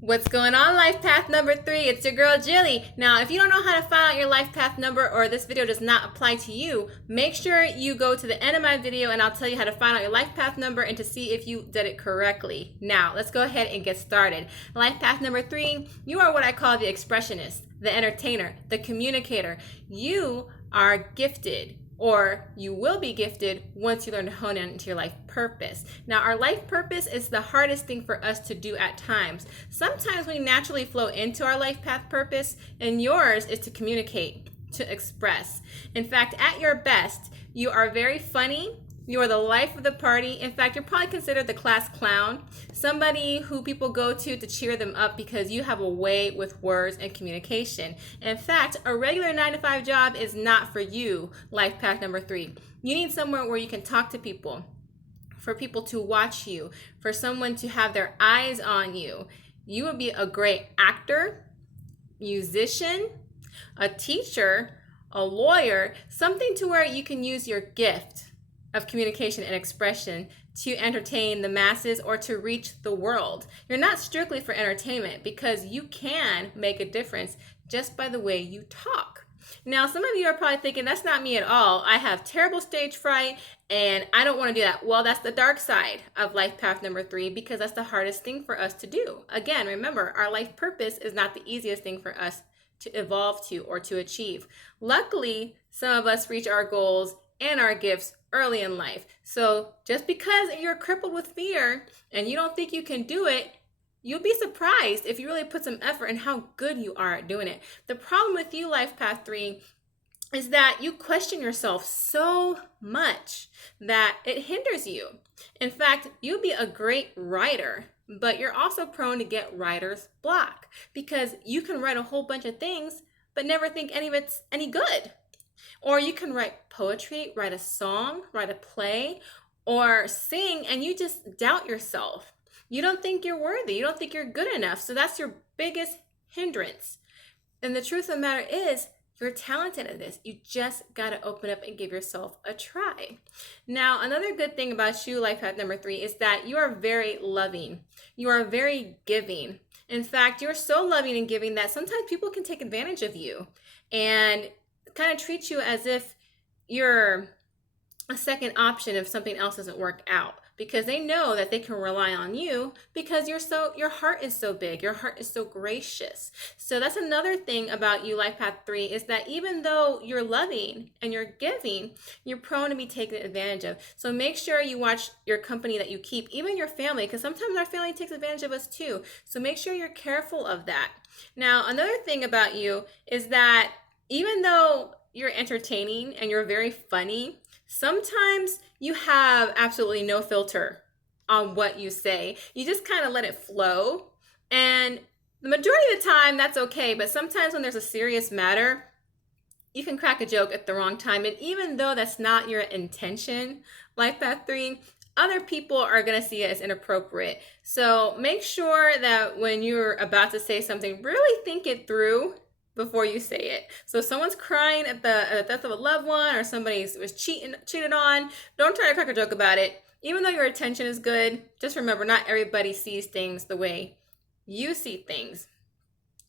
What's going on, life path number 3? It's your girl Jilly. Now, if you don't know how to find out your life path number or this video does not apply to you, make sure you go to the end of my video and I'll tell you how to find out your life path number and to see if you did it correctly. Now, let's go ahead and get started. Life path number 3, you are what I call the expressionist, the entertainer, the communicator. You are gifted, or you will be gifted once you learn to hone in into your life purpose. Now, our life purpose is the hardest thing for us to do at times. Sometimes we naturally flow into our life path purpose, and yours is to communicate, to express. In fact, at your best, you are very funny. You are the life of the party. In fact, you're probably considered the class clown, somebody who people go to cheer them up because you have a way with words and communication. In fact, a regular 9-to-5 job is not for you, life path number 3. You need somewhere where you can talk to people, for people to watch you, for someone to have their eyes on you. You would be a great actor, musician, a teacher, a lawyer, something to where you can use your gift of communication and expression to entertain the masses or to reach the world. You're not strictly for entertainment because you can make a difference just by the way you talk. Now, some of you are probably thinking, that's not me at all. I have terrible stage fright and I don't want to do that. Well, that's the dark side of life path number 3 because that's the hardest thing for us to do. Again, remember, our life purpose is not the easiest thing for us to evolve to or to achieve. Luckily, some of us reach our goals and our gifts early in life. So just because you're crippled with fear and you don't think you can do it, you'll be surprised if you really put some effort in how good you are at doing it. The problem with you, life path 3, is that you question yourself so much that it hinders you. In fact, you'd be a great writer, but you're also prone to get writer's block because you can write a whole bunch of things but never think any of it's any good. Or you can write poetry, write a song, write a play, or sing, and you just doubt yourself. You don't think you're worthy. You don't think you're good enough. So that's your biggest hindrance. And the truth of the matter is, you're talented at this. You just got to open up and give yourself a try. Now, another good thing about you, life path number 3, is that you are very loving. You are very giving. In fact, you're so loving and giving that sometimes people can take advantage of you and kind of treat you as if you're a second option if something else doesn't work out, because they know that they can rely on you because your heart is so big, your heart is so gracious. So that's another thing about you, life path 3, is that even though you're loving and you're giving, you're prone to be taken advantage of. So make sure you watch your company that you keep, even your family, because sometimes our family takes advantage of us too. So make sure you're careful of that. Now, another thing about you is that even though you're entertaining and you're very funny, sometimes you have absolutely no filter on what you say. You just kind of let it flow. And the majority of the time, that's okay. But sometimes when there's a serious matter, you can crack a joke at the wrong time. And even though that's not your intention, life path 3, other people are going to see it as inappropriate. So make sure that when you're about to say something, really think it through before you say it. So if someone's crying at the death of a loved one or somebody was cheated on, don't try to crack a joke about it. Even though your intention is good, just remember, not everybody sees things the way you see things.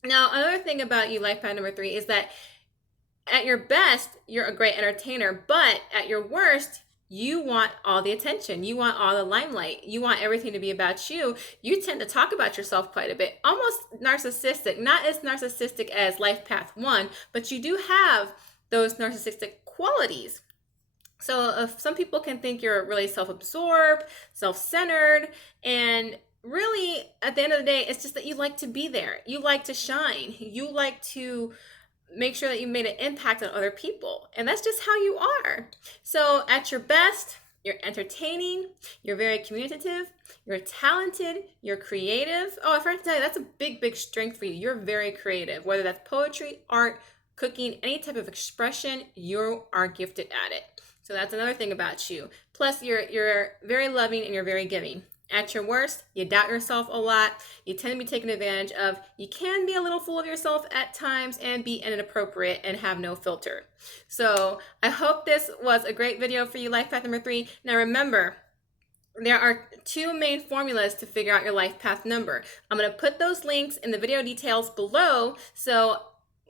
Now, another thing about you, life path number 3, is that at your best, you're a great entertainer, but at your worst, you want all the attention. You want all the limelight. You want everything to be about you. You tend to talk about yourself quite a bit, almost narcissistic, not as narcissistic as life path 1, but you do have those narcissistic qualities. So if some people can think you're really self-absorbed, self-centered, and really at the end of the day, it's just that you like to be there. You like to shine. You like to make sure that you made an impact on other people. And that's just how you are. So at your best, you're entertaining, you're very communicative, you're talented, you're creative. Oh, I forgot to tell you, that's a big, big strength for you. You're very creative, whether that's poetry, art, cooking, any type of expression, you are gifted at it. So that's another thing about you. Plus, you're very loving and you're very giving. At your worst, you doubt yourself a lot. You tend to be taken advantage of. You can be a little full of yourself at times and be inappropriate and have no filter. So I hope this was a great video for you, life path number 3. Now remember, there are two main formulas to figure out your life path number. I'm going to put those links in the video details below. So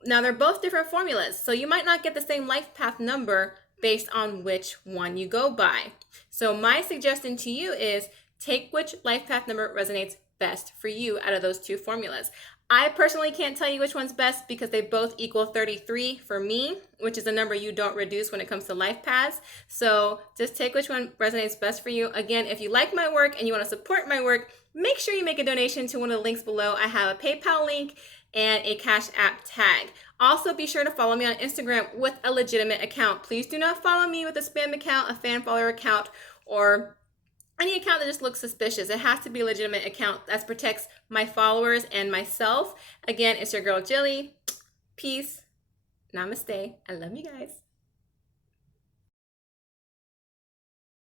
now they're both different formulas. So you might not get the same life path number based on which one you go by. So my suggestion to you is take which life path number resonates best for you out of those two formulas. I personally can't tell you which one's best because they both equal 33 for me, which is a number you don't reduce when it comes to life paths. So just take which one resonates best for you. Again, if you like my work and you want to support my work, make sure you make a donation to one of the links below. I have a PayPal link and a Cash App tag. Also, be sure to follow me on Instagram with a legitimate account. Please do not follow me with a spam account, a fan follower account, or any account that just looks suspicious. It has to be a legitimate account that protects my followers and myself. Again, it's your girl Jilly. Peace. Namaste. I love you guys.